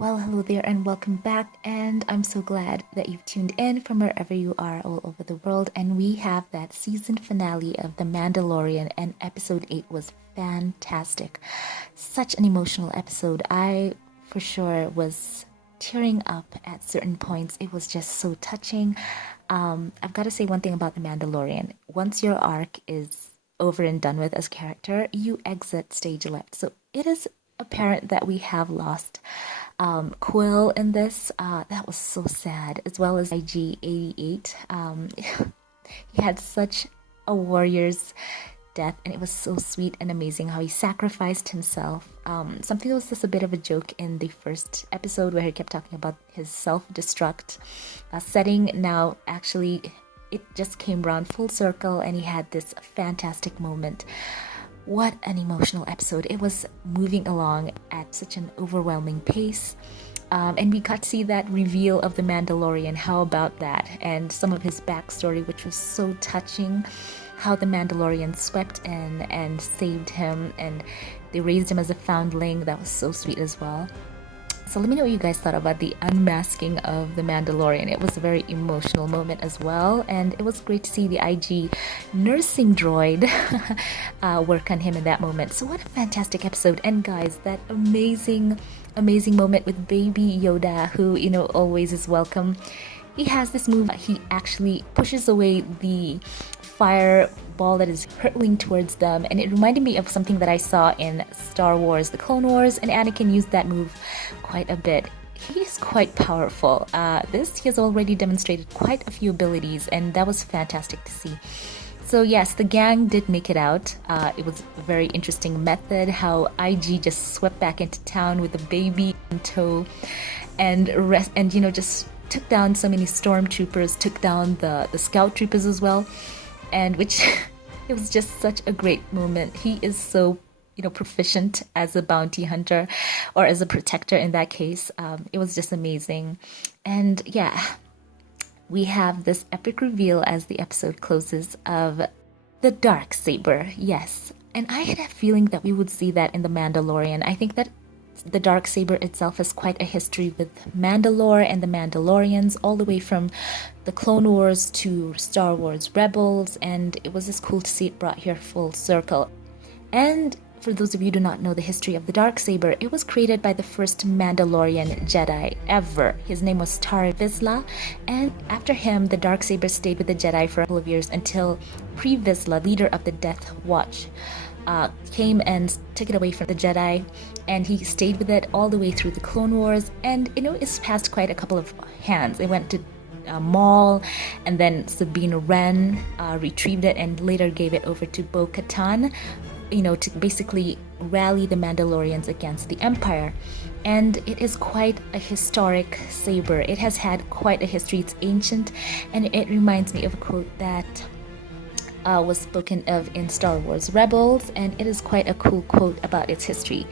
Well, hello there and welcome back. And I'm so glad that you've tuned in from wherever you are all over the world. And we have that season finale of The Mandalorian, and episode 8 was fantastic. Such an emotional episode. I, for sure, was tearing up at certain points. It was just so touching. I've got to say one thing about The Mandalorian. Once your arc is over and done with as a character, you exit stage left. So it is apparent that we have lost Quill in this. That was so sad, as well as IG-88. He had such a warrior's death, and it was so sweet and amazing how he sacrificed himself. Something that was just a bit of a joke in the first episode where he kept talking about his self-destruct setting. Now, actually, it just came round full circle, and he had this fantastic moment. What an emotional episode. It was moving along at such an overwhelming pace. And we got to see that reveal of the Mandalorian. How about that? And some of his backstory, which was so touching. How the Mandalorian swept in and saved him, and they raised him as a foundling. That was so sweet as well. So let me know what you guys thought about the unmasking of the Mandalorian. It was a very emotional moment as well, and it was great to see the IG nursing droid work on him in that moment. So what a fantastic episode. And guys, that amazing moment with baby Yoda, who, always is welcome. He has this move. He actually pushes away the fireball that is hurtling towards them, and it reminded me of something that I saw in Star Wars The Clone Wars, and Anakin used that move quite a bit. He is quite powerful. He has already demonstrated quite a few abilities, and that was fantastic to see. So yes, the gang did make it out. It was a very interesting method how IG just swept back into town with the baby in tow, and just took down so many stormtroopers, took down the scout troopers as well, and which it was just such a great moment. He is so proficient as a bounty hunter, or as a protector in that case. It was just amazing. And yeah, we have this epic reveal as the episode closes of the Darksaber. Yes, and I had a feeling that we would see that in the Mandalorian. I think that the Darksaber itself has quite a history with Mandalore and the Mandalorians, all the way from the Clone Wars to Star Wars Rebels, and it was just cool to see it brought here full circle. And for those of you who do not know the history of the Darksaber, it was created by the first Mandalorian Jedi ever. His name was Tar Vizsla, and after him, the Darksaber stayed with the Jedi for a couple of years until Pre Vizsla, leader of the Death Watch, came and took it away from the Jedi, and he stayed with it all the way through the Clone Wars, and it's passed quite a couple of hands. It went to Maul, and then Sabine Wren retrieved it and later gave it over to Bo-Katan, to basically rally the Mandalorians against the Empire. And it is quite a historic saber. It has had quite a history. It's ancient, and it reminds me of a quote that was spoken of in Star Wars Rebels, and it is quite a cool quote about its history.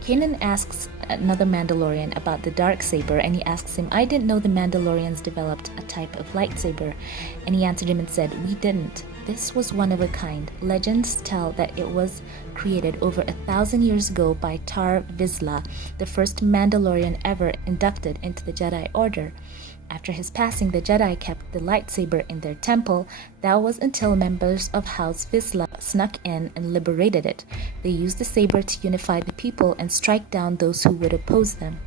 Kanan asks another Mandalorian about the Darksaber, and he asks him, "I didn't know the Mandalorians developed a type of lightsaber." And he answered him and said, "We didn't. This was one of a kind. Legends tell that it was created over 1,000 years ago by Tar Vizsla, the first Mandalorian ever inducted into the Jedi Order. After his passing, the Jedi kept the lightsaber in their temple. That was until members of House Vizsla snuck in and liberated it. They used the saber to unify the people and strike down those who would oppose them.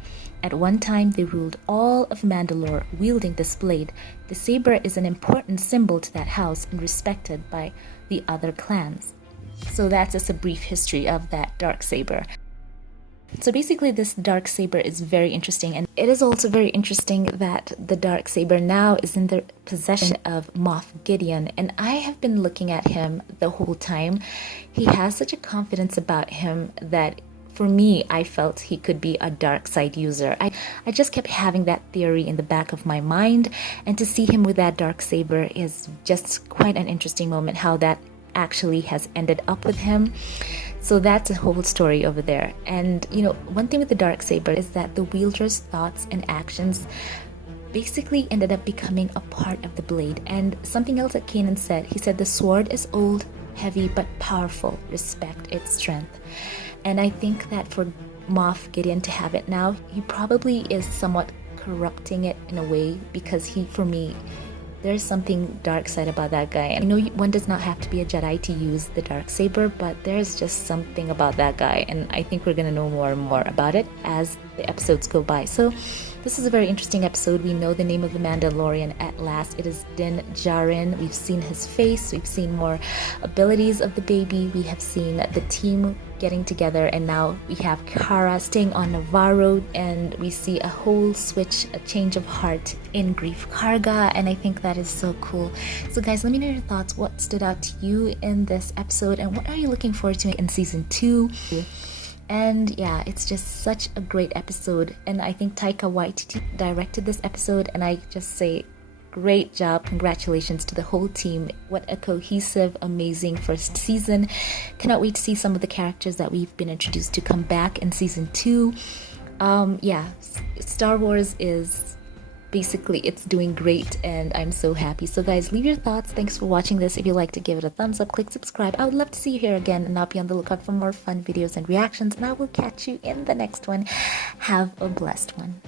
At one time, they ruled all of Mandalore wielding this blade. The saber is an important symbol to that house and respected by the other clans." So that's just a brief history of that Darksaber. So basically, this Darksaber is very interesting, and it is also very interesting that the Darksaber now is in the possession of Moff Gideon, and I have been looking at him the whole time. He has such a confidence about him that, for me, I felt he could be a dark side user. I just kept having that theory in the back of my mind, and to see him with that Darksaber is just quite an interesting moment, how that actually has ended up with him. So that's a whole story over there. And one thing with the Darksaber is that the wielder's thoughts and actions basically ended up becoming a part of the blade. And something else that Kanan said, he said, "The sword is old, heavy, but powerful. Respect its strength." And I think that for Moff Gideon to have it now. He probably is somewhat corrupting it in a way, because for me, there's something dark side about that guy. And I know one does not have to be a Jedi to use the Darksaber, but there's just something about that guy, and I think we're gonna know more and more about it as the episodes go by. So this is a very interesting episode. We know the name of the Mandalorian at last. It is Din Djarin. We've seen his face, we've seen more abilities of the baby, we have seen the team getting together, and now we have Kara staying on Navarro, and we see a whole switch, a change of heart in Grief Karga, and I think that is so cool. So guys, let me know your thoughts. What stood out to you in this episode, and what are you looking forward to in season 2? And yeah, it's just such a great episode, and I think Taika Waititi directed this episode, and I just say great job. Congratulations to the whole team. What a cohesive, amazing first season. Cannot wait to see some of the characters that we've been introduced to come back in season 2. Yeah, Star Wars is basically, it's doing great, and I'm so happy. So guys, leave your thoughts. Thanks for watching this. If you like to give it a thumbs up, click subscribe. I would love to see you here again, and I'll be on the lookout for more fun videos and reactions, and I will catch you in the next one. Have a blessed one.